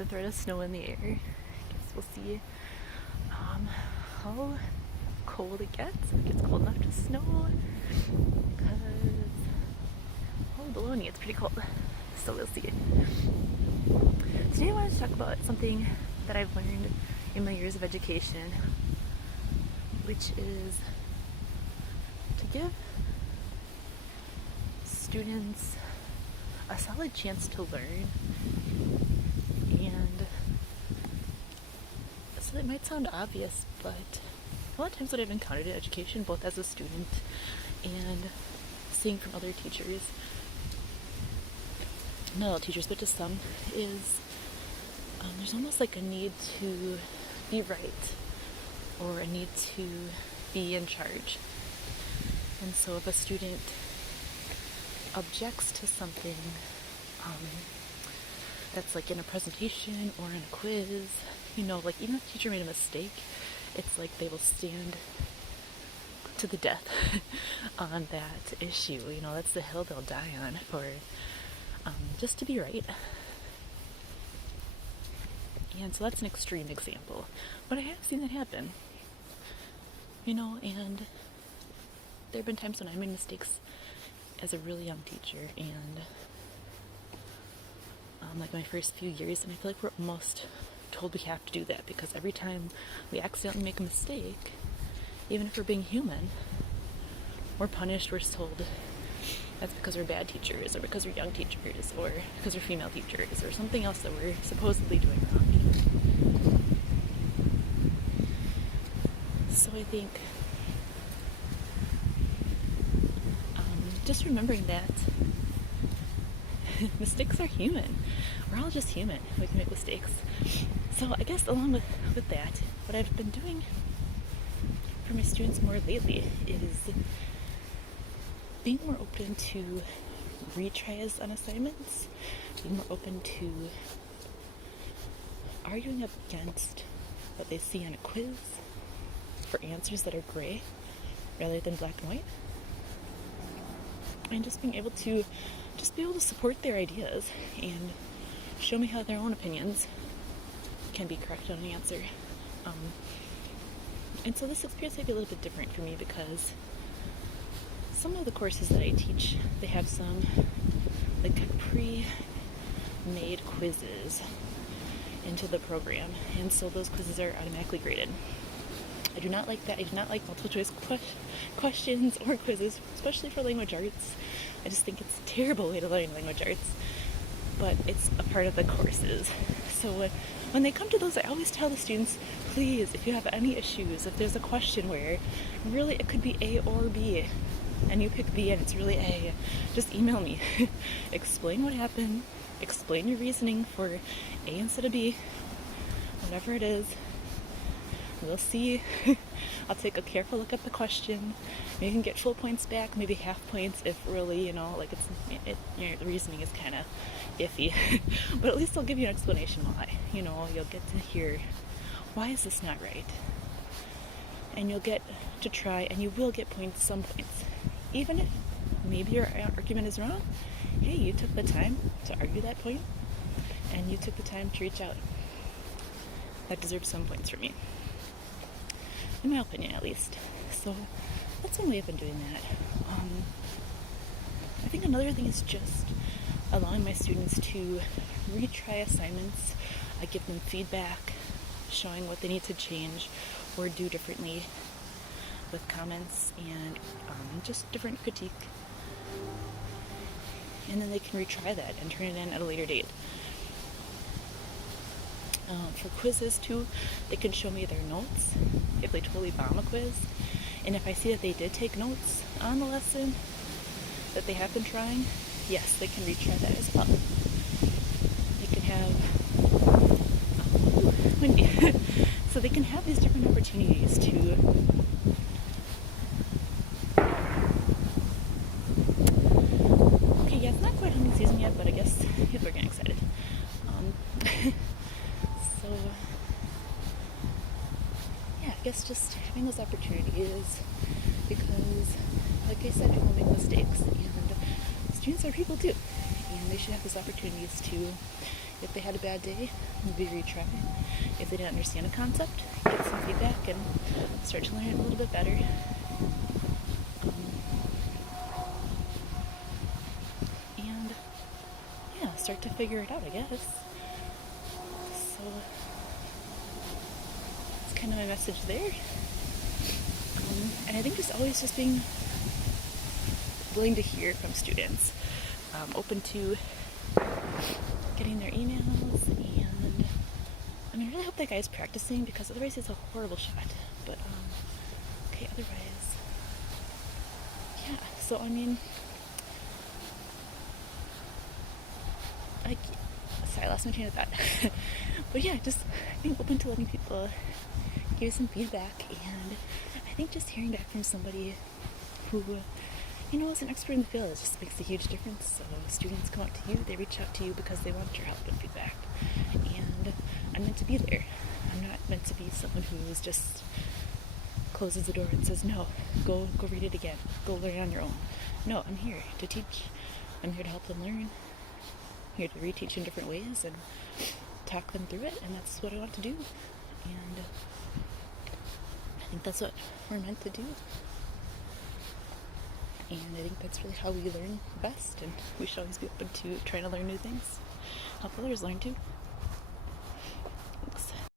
the threat of snow in the air. I guess we'll see how cold it gets. If it gets cold enough to snow. Because, oh, baloney, it's pretty cold. So we'll see. Today I wanted to talk about something that I've learned in my years of education, which is to give students a solid chance to learn. And so it might sound obvious, but a lot of times what I've encountered in education, both as a student and seeing from other teachers, not all teachers, but to some, is there's almost like a need to be right or a need to be in charge. And so if a student objects to something that's like in a presentation or in a quiz, like even if the teacher made a mistake, it's like they will stand to the death on that issue. That's the hill they'll die on for just to be right. And so that's an extreme example, but I have seen that happen. And there have been times when I made mistakes as a really young teacher, and like my first few years, and I feel like we're almost told we have to do that, because every time we accidentally make a mistake, even if we're being human, we're punished. We're told that's because we're bad teachers, or because we're young teachers, or because we're female teachers, or something else that we're supposedly doing wrong. So I think just remembering that mistakes are human. We're all just human. We can make mistakes. So I guess along with that, what I've been doing for my students more lately is being more open to retries on assignments, being more open to arguing up against what they see on a quiz for answers that are gray rather than black and white, and just being able to support their ideas and show me how their own opinions can be correct on an answer. And so this experience might be a little bit different for me, because some of the courses that I teach, they have some like pre-made quizzes into the program, and so those quizzes are automatically graded. I do not like that. I do not like multiple choice questions or quizzes, especially for language arts. I just think it's a terrible way to learn language arts, but it's a part of the courses. So when they come to those, I always tell the students, please, if you have any issues, if there's a question where really it could be A or B, and you pick B and it's really A, just email me. Explain what happened, explain your reasoning for A instead of B, whatever it is. We'll see. I'll take a careful look at the question. Maybe you can get full points back, maybe half points if really, the reasoning is kind of iffy. But at least I'll give you an explanation why. You'll get to hear, why is this not right? And you'll get to try, and you will get some points. Even if maybe your argument is wrong, hey, you took the time to argue that point, and you took the time to reach out. That deserves some points from me. In my opinion, at least. So that's one way I've been doing that. I think another thing is just allowing my students to retry assignments. I give them feedback, showing what they need to change or do differently, with comments and just different critique. And then they can retry that and turn it in at a later date. For quizzes too, they can show me their notes if they totally bomb a quiz, and if I see that they did take notes on the lesson that they have been trying, yes, they can retry that as well. They can have so they can have these different opportunities to it's not quite hunting season yet, but I guess people are getting excited. I guess just having those opportunities, because like I said, people make mistakes, and students are people too, and they should have those opportunities to If they had a bad day, maybe retry. If they didn't understand a concept, get some feedback and start to learn it a little bit better. And yeah, start to figure it out, I guess. So that's kind of my message there. And I think just always just being willing to hear from students, open to getting their emails, and I mean, I really hope that guy's practicing because otherwise it's a horrible shot. But okay, otherwise, yeah. So I mean, sorry, I lost my train of thought. But yeah, just being open to letting people give some feedback, and I think just hearing back from somebody who is an expert in the field, it just makes a huge difference. So students come out to you, they reach out to you because they want your help and feedback. And I'm meant to be there. I'm not meant to be someone who is just closes the door and says, no, go read it again. Go learn on your own. No, I'm here to teach. I'm here to help them learn. I'm here to reteach in different ways and talk them through it, and that's what I want to do. And I think that's what we're meant to do. And I think that's really how we learn best, and we should always be open to trying to learn new things. Help others learn too.